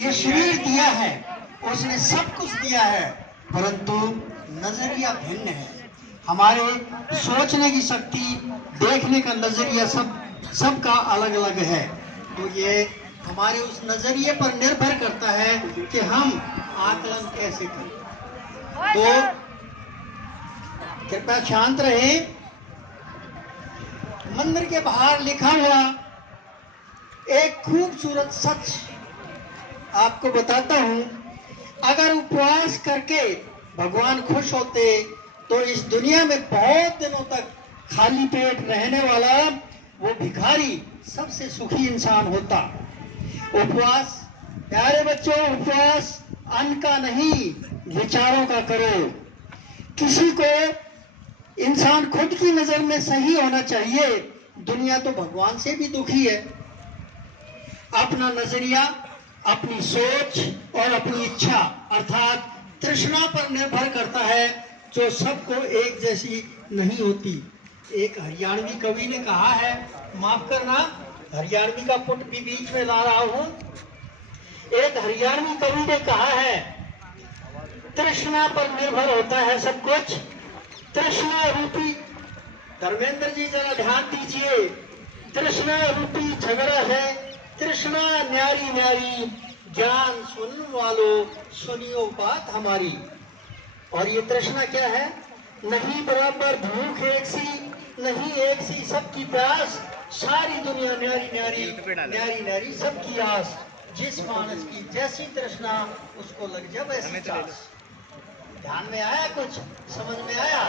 ये शरीर दिया है, उसने सब कुछ दिया है, परंतु नजरिया भिन्न है। हमारे सोचने की शक्ति, देखने का नजरिया सबका अलग अलग है। तो ये हमारे उस नजरिए पर निर्भर करता है कि हम आकलन कैसे करें। तो कृपया शांत रहे। मंदिर के बाहर लिखा हुआ एक खूबसूरत सच आपको बताता हूं। अगर उपवास करके भगवान खुश होते तो इस दुनिया में बहुत दिनों तक खाली पेट रहने वाला वो भिखारी सबसे सुखी इंसान होता। उपवास, प्यारे बच्चों, उपवास अन्न का नहीं, विचारों का करो। किसी को इंसान खुद की नजर में सही होना चाहिए। दुनिया तो भगवान से भी दुखी है। अपना नजरिया, अपनी सोच और अपनी इच्छा अर्थात तृष्णा पर निर्भर करता है, जो सबको एक जैसी नहीं होती। एक हरियाणवी कवि ने कहा है, माफ करना हरियाणवी का पुट भी बीच में ला रहा हूं। एक हरियाणवी कवि ने कहा है, तृष्णा पर निर्भर होता है सब कुछ। तृष्णा रूपी, धर्मेंद्र जी जरा ध्यान दीजिए, तृष्णा रूपी झगड़ा है। तृष्णा न्यारी न्यारी, ज्ञान सुनने वालों सुनियो बात हमारी। और ये तृष्णा क्या है? नहीं बराबर भूख एक सी, नहीं एक सी सबकी प्यास। सारी दुनिया न्यारी न्यारी, न्यारी न्यारी सबकी आस। जिस मानस की जैसी तृष्णा, उसको लग जा वैसी चास। ध्यान में आया? कुछ समझ में आया?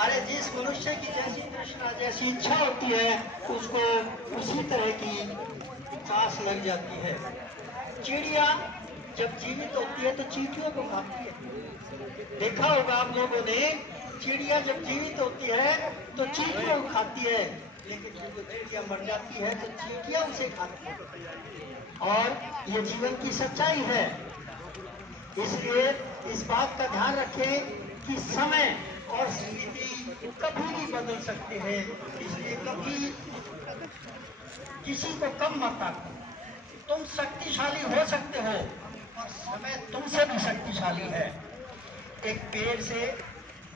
अरे जिस मनुष्य की जैसी तृष्णा, जैसी इच्छा होती है, उसको उसी तरह की चास लग जाती है। चिड़िया जब जीवित होती है तो चींटियों को खाती है। देखा होगा आप लोगों ने, चिड़िया जब जीवित होती है तो चींटियों को खाती है, लेकिन जब चिड़िया मर जाती है तो चींटियां उसे खाती है। और ये जीवन की सच्चाई है। इसलिए इस बात का ध्यान रखें कि समय और स्थिति कभी भी बदल सकते हैं। इसलिए कभी किसी को कम मत आको। तुम शक्तिशाली हो सकते हो और समय तुमसे भी शक्तिशाली है। एक पेड़ से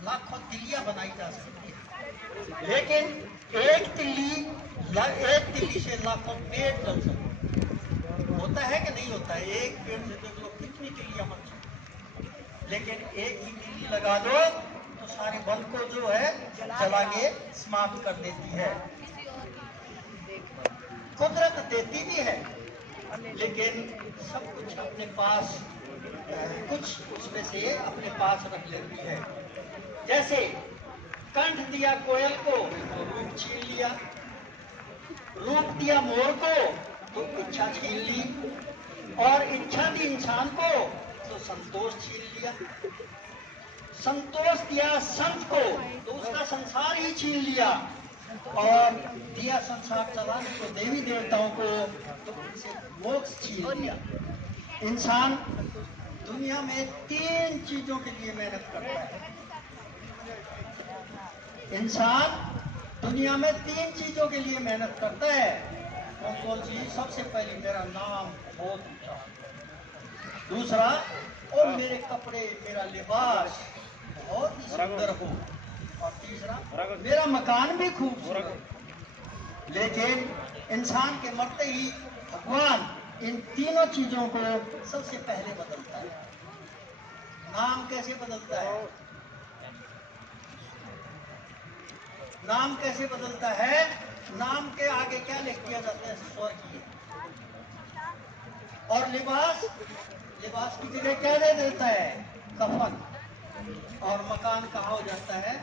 लाखों तिल्लियां बनाई जा सकती है, लेकिन एक तिल्ली से लाखों पेड़ जल सकते। होता है कि नहीं होता है? एक पेड़ से देख लो कितनी तिल्लियां बन सकती, लेकिन एक ही तिल्ली लगा दो तो सारे वन को जो है जला के समाप्त कर देती है। कुदरत देती भी है, लेकिन सब कुछ अपने पास, कुछ उसमें से अपने पास रख लेती है। जैसे कंठ दिया कोयल को तो रूप छीन लिया, रूप दिया मोर को तो इच्छा छीन ली, और इच्छा दी इंसान को तो संतोष छीन लिया। संतोष दिया संत को तो उसका संसार ही छीन लिया, और दिया संसार चलाने को देवी देवताओं को तो उनसे मोक्ष छीन लिया। इंसान दुनिया में 3 चीजों के लिए मेहनत करता है। इंसान दुनिया में 3 चीजों के लिए मेहनत करता है। कौन चीज? सबसे पहली मेरा नाम बहुत ऊंचा, दूसरा और मेरे कपड़े, मेरा लिबास बहुत ही सुंदर हो, और तीसरा मेरा मकान भी खूबसूरत। लेकिन इंसान के मरते ही भगवान इन तीनों चीजों को सबसे पहले बदलता है। नाम कैसे बदलता है? नाम कैसे बदलता है? नाम के आगे क्या लिख दिया जाता है? स्वर्गीय। और लिबास, लिबास की जगह क्या दे देता है? कफन। और मकान कहाँ हो जाता है?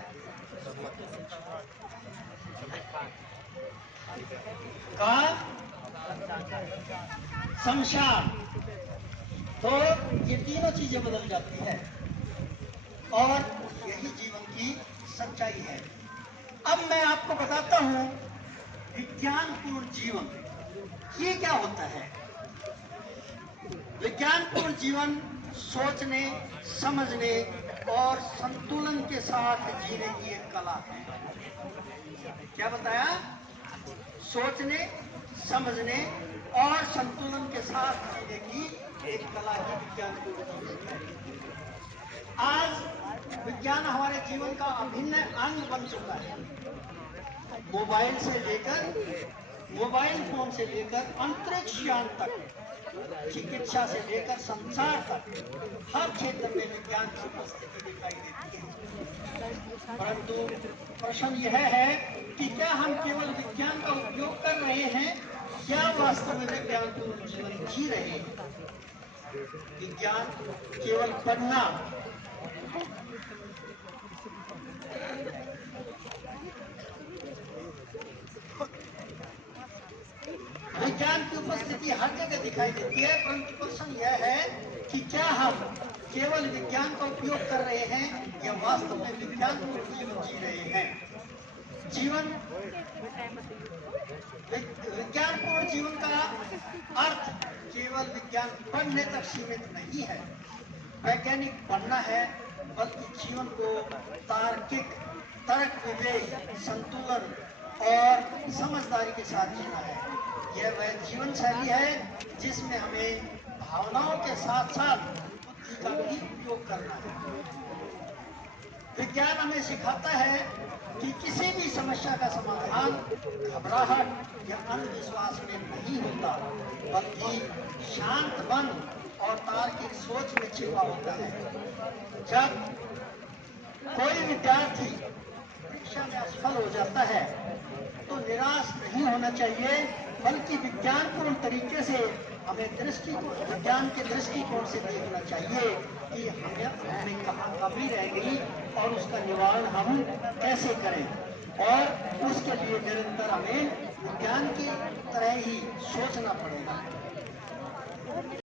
कहाँ? शमशान। तो ये तीनों चीजें बदल जाती है, और यही जीवन की सच्चाई है। अब मैं आपको बताता हूं विज्ञानपूर्ण जीवन ये क्या होता है। विज्ञानपूर्ण जीवन सोचने, समझने और संतुलन के साथ जीने की एक कला है। क्या बताया? सोचने, समझने और संतुलन के साथ जीने की एक कला ही विज्ञान पूर्ण जीवन है। आज विज्ञान हमारे जीवन का अभिन्न अंग बन चुका है। मोबाइल फोन से लेकर अंतरिक्ष यान तक, चिकित्सा से लेकर संसार तक हर क्षेत्र में विज्ञान की उपस्थिति दिखाई देती है। परंतु प्रश्न यह है कि क्या हम केवल विज्ञान का उपयोग कर रहे हैं या वास्तव में विज्ञानपूर्ण जीवन जी रहे हैं? विज्ञान केवल पढ़ना, विज्ञान की उपस्थिति हर जगह दिखाई देती है, परंतु प्रश्न यह है कि क्या हम केवल विज्ञान का उपयोग कर रहे हैं या वास्तव में विज्ञानपूर्ण जीवन जी रहे हैं? विज्ञानपूर्ण जीवन का अर्थ केवल विज्ञान पढ़ने तक सीमित नहीं है। वैज्ञानिक बनना है, बल्कि जीवन को तार्किक, तर्क, विवेक, संतुलन और समझदारी के साथ जीना है। यह वह जीवन शैली है जिसमें हमें भावनाओं के साथ साथ बुद्धि का भी उपयोग करना है। विज्ञान हमें सिखाता है कि किसी भी समस्या का समाधान घबराहट या अंधविश्वास में नहीं होता, बल्कि शांत मन और तार्किक सोच में छिपा होता है। जब कोई विद्यार्थी परीक्षा में असफल हो जाता है तो निराश नहीं होना चाहिए, बल्कि विज्ञानपूर्ण तरीके से हमें विज्ञान के दृष्टिकोण से देखना चाहिए कि हमें कहाँ कमी रह गई और उसका निवारण हम कैसे करें, और उसके लिए निरंतर हमें विज्ञान की तरह ही सोचना पड़ेगा।